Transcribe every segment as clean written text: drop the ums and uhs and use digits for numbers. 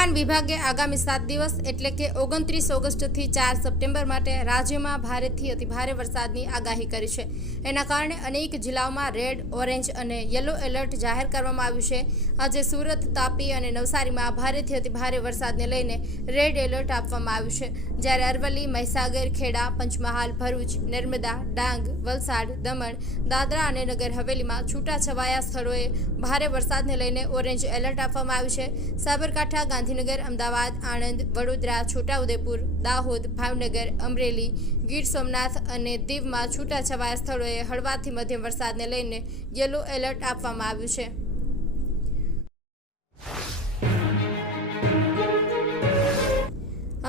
હવામાન વિભાગે આગામી 7 દિવસ એટલે કે 29 ઓગસ્ટથી 4 સપ્ટેમ્બર માટે રાજ્યમાં ભારેથી અતિભારે વરસાદની આગાહી કરી છે। એના કારણે અનેક જિલ્લાઓમાં રેડ, ઓરેન્જ અને યલો એલર્ટ જાહેર કરવામાં આવ્યું છે। આજે સુરત, તાપી અને નવસારીમાં ભારેથી અતિભારે વરસાદને લઈને રેડ એલર્ટ આપવામાં આવ્યું છે, જ્યારે અરવલ્લી, મહીસાગર, ખેડા, પંચમહાલ, ભરૂચ, નર્મદા, ડાંગ, વલસાડ, દમણ, દાદરા અને નગર હવેલીમાં છૂટાછવાયા સ્થળોએ ભારે વરસાદને લઈને ઓરેન્જ એલર્ટ આપવામાં આવ્યું છે। સાબરકાંઠા, ગાંધીનગર, અમદાવાદ, આણંદ, વડોદરા, છોટાઉદેપુર, દાહોદ, ભાવનગર, અમરેલી, ગીર સોમનાથ અને દીવમાં છૂટાછવાયા સ્થળોએ હળવાથી મધ્યમ વરસાદને લઈને યલો એલર્ટ આપવામાં આવ્યું છે।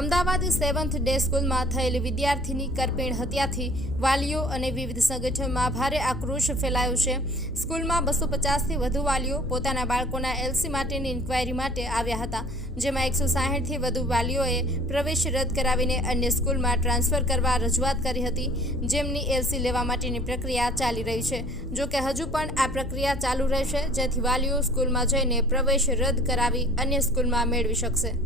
અમદાવાદ 7th ડે સ્કૂલમાં થયેલી વિદ્યાર્થીની કરપીણ હત્યાથી વાલીઓ અને વિવિધ સંગઠનોમાં ભારે આક્રોશ ફેલાયો છે। સ્કૂલમાં 250થી વધુ વાલીઓ પોતાના બાળકોના એલસી માટેની ઇન્ક્વાયરી માટે આવ્યા હતા, જેમાં 160થી વધુ વાલીઓએ પ્રવેશ રદ કરાવીને અન્ય સ્કૂલમાં ટ્રાન્સફર કરવા રજૂઆત કરી હતી, જેમની એલસી લેવા માટેની પ્રક્રિયા ચાલી રહી છે। જોકે હજુ પણ આ પ્રક્રિયા ચાલુ રહેશે, જેથી વાલીઓ સ્કૂલમાં જઈને પ્રવેશ રદ કરાવી અન્ય સ્કૂલમાં મેળવી શકશે।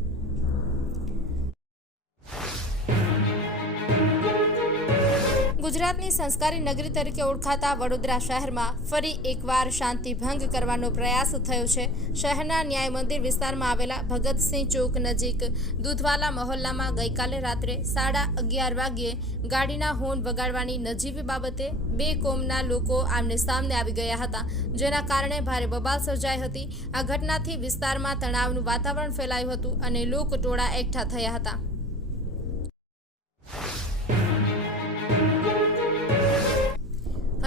ગુજરાતની સંસ્કારી નગરી તરીકે ઓળખાતા વડોદરા શહેરમાં ફરી એકવાર શાંતિ ભંગ કરવાનો પ્રયાસ થયો છે। શહેરના ન્યાય મંદિર વિસ્તારમાં આવેલા ભગતસિંહ ચોક નજીક દૂધવાલા મહોલ્લામાં ગઈકાલે રાત્રે 11:30 વાગ્યે ગાડીના હોર્ન વગાડવાની નજીવી બાબતે બે કોમના લોકો આમને સામને આવી ગયા હતા, જેના કારણે ભારે બબાલ સર્જાઈ હતી। આ ઘટનાથી વિસ્તારમાં તણાવનું વાતાવરણ ફેલાયું હતું અને લોકટોળા એકઠા થયા હતા।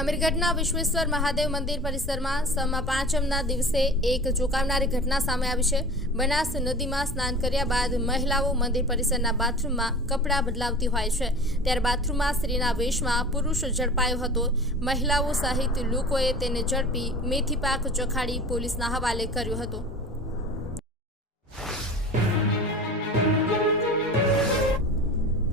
અમીરગઢના વિશ્વેશ્વર મહાદેવ મંદિર પરિસરમાં સમા પાંચમના દિવસે એક ચોંકાવનારી ઘટના સામે આવી છે। બનાસ નદીમાં સ્નાન કર્યા બાદ મહિલાઓ મંદિર પરિસરના બાથરૂમમાં કપડાં બદલાવતી હોય છે, ત્યારે બાથરૂમમાં સ્ત્રીના વેશમાં પુરુષ ઝડપાયો હતો। મહિલાઓ સહિત લોકોએ તેને ઝડપી મેથી પાક ચખાડી પોલીસના હવાલે કર્યો હતો।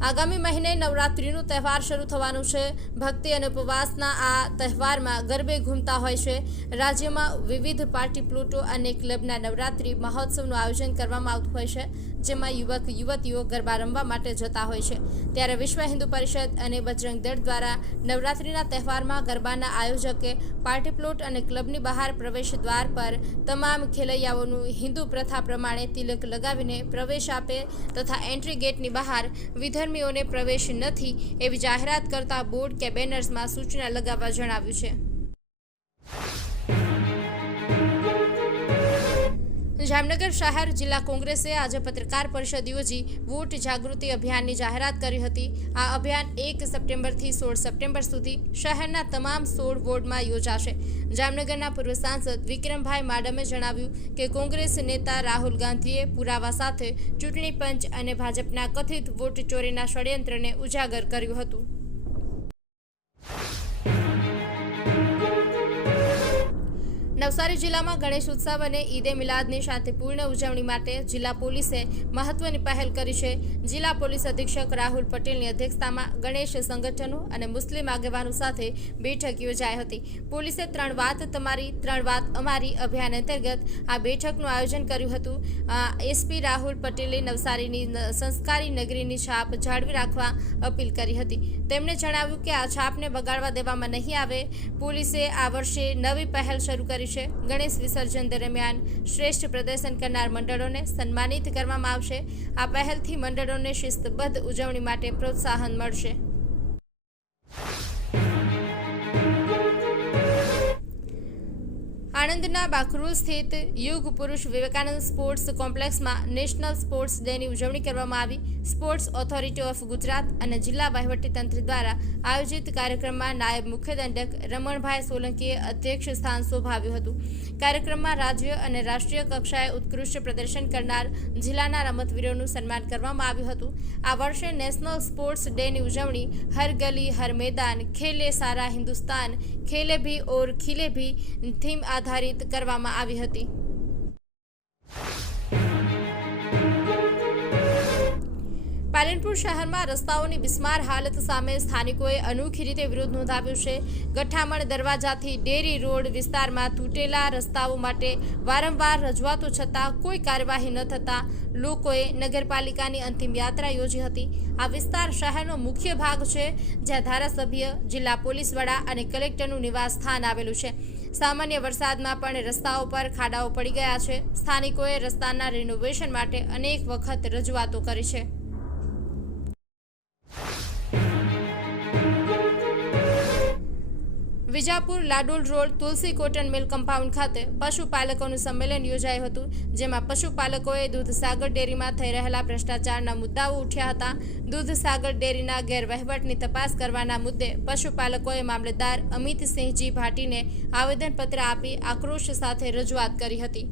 આગામી મહિને નવરાત્રિનો તહેવાર શરૂ થવાનો છે। ભક્તિ અને ઉપવાસના આ તહેવારમાં ગરબે ઘૂમતા હોય છે। રાજ્યમાં વિવિધ પાર્ટી પ્લોટો અને ક્લબના નવરાત્રિ મહોત્સવનું આયોજન કરવામાં આવતું હોય છે, જેમાં યુવક યુવતીઓ ગરબા રમવા માટે જતા હોય છે। ત્યારે વિશ્વ હિન્દુ પરિષદ અને બજરંગ દળ દ્વારા નવરાત્રિના તહેવારમાં ગરબાના આયોજકે પાર્ટી પ્લોટ અને ક્લબની બહાર પ્રવેશ દ્વાર પર તમામ ખેલૈયાઓનું હિન્દુ પ્રથા પ્રમાણે તિલક લગાવીને પ્રવેશ આપે તથા એન્ટ્રી ગેટની બહાર વિધર્મીઓને પ્રવેશ નથી એવી જાહેરાત કરતા બોર્ડ કે બેનર્સમાં સૂચના લગાવવા જણાવ્યું છે। જામનગર શહેર જિલ્લા કોંગ્રેસે આજે પત્રકાર પરિષદ યોજી વોટ જાગૃતિ અભિયાનની જાહેરાત કરી હતી। આ અભિયાન 1 સપ્ટેમ્બરથી 16 સપ્ટેમ્બર સુધી શહેરના તમામ 16 વોર્ડમાં યોજાશે। જામનગરના પૂર્વ સાંસદ વિક્રમભાઈ માડમે જણાવ્યું કે કોંગ્રેસ નેતા રાહુલ ગાંધીએ પુરાવા સાથે ચૂંટણી પંચ અને ભાજપના કથિત વોટ ચોરીના ષડયંત્રને ઉજાગર કર્યું હતું। નવસારી જિલ્લામાં ગણેશ ઉત્સવ અને ઈદે મિલાદની શાંતિપૂર્ણ ઉજવણી માટે જિલ્લા પોલીસે મહત્વની પહેલ કરી છે। જિલ્લા પોલીસ અધિક્ષક રાહુલ પટેલની અધ્યક્ષતામાં ગણેશ સંગઠનો અને મુસ્લિમ આગેવાનો સાથે બેઠક યોજાઈ હતી। પોલીસે 3 વાત તમારી 3 વાત અમારી અભિયાન અંતર્ગત આ બેઠકનું આયોજન કર્યું હતું। એસપી રાહુલ પટેલે નવસારીની સંસ્કારી નગરીની છાપ જાળવી રાખવા અપીલ કરી હતી। તેમણે જણાવ્યું કે આ છાપને બગાડવા દેવામાં નહીં આવે। પોલીસે આ વર્ષે નવી પહેલ શરૂ કરી છે। ગણેશ વિસર્જન દરમિયાન શ્રેષ્ઠ પ્રદર્શન કરનાર મંડળોને સન્માનિત કરવામાં આવશે। આ પહેલથી મંડળોને શિસ્તબદ્ધ ઉજવણી માટે પ્રોત્સાહન મળશે। આણંદના બાખરૂલ સ્થિત યુગ પુરુષ વિવેકાનંદ સ્પોર્ટ્સ કોમ્પ્લેક્સમાં નેશનલ સ્પોર્ટ્સ ડેની ઉજવણી કરવામાં આવી। સ્પોર્ટ્સ ઓથોરિટી ઓફ ગુજરાત અને જિલ્લા વહીવટીતંત્ર દ્વારા આયોજિત કાર્યક્રમમાં નાયબ મુખ્ય દંડક રમણભાઈ સોલંકીએ અધ્યક્ષ સ્થાન શોભાવ્યું હતું। કાર્યક્રમમાં રાજ્ય અને રાષ્ટ્રીય કક્ષાએ ઉત્કૃષ્ટ પ્રદર્શન કરનાર જિલ્લાના રમતવીરોનું સન્માન કરવામાં આવ્યું હતું। આ વર્ષે નેશનલ સ્પોર્ટ્સ ડેની ઉજવણી હર ગલી હર મેદાન ખેલે સારા હિન્દુસ્તાન ખેલે ભી ઓર ખિલે ભી થીમ આધારિત કરવામાં આવી હતી। પાલનપુર શહેરમાં રસ્તાઓની બિસ્માર હાલત સામે સ્થાનિકોએ અનોખી રીતે વિરોધ નોંધાવ્યો છે. ગઠામણ દરવાજાથી ડેરી રોડ વિસ્તારમાં તૂટેલા રસ્તાઓ માટે વારંવાર રજૂઆતો છતાં કોઈ કાર્યવાહી ન થતાં લોકોએ નગરપાલિકાની અંતિમ યાત્રા યોજી હતી. આ વિસ્તાર શહેરનો મુખ્ય ભાગ છે, જ્યાં ધારાસભ્ય, જિલ્લા પોલીસ વડા અને કલેક્ટરનું નિવાસ સ્થાન આવેલું છે. સામાન્ય વરસાદમાં પણ રસ્તાઓ પર ખાડાઓ પડી ગયા છે. સ્થાનિકોએ રસ્તાના રિનોવેશન માટે અનેક વખત રજૂઆતો કરી છે. વિજાપુર લાડોલ રોડ તુલસી કોટન મિલ કમ્પાઉન્ડ ખાતે પશુપાલકોનું સંમેલન યોજાયું હતું, જેમાં પશુપાલકોએ દૂધસાગર ડેરીમાં થઈ રહેલા ભ્રષ્ટાચારના મુદ્દાઓ ઉઠ્યા હતા. દૂધસાગર ડેરીના ગેરવહીવટની તપાસ કરવાના મુદ્દે પશુપાલકોએ મામલતદાર અમિતસિંહજી ભાટીને આવેદનપત્ર આપી આક્રોશ સાથે રજૂઆત કરી હતી.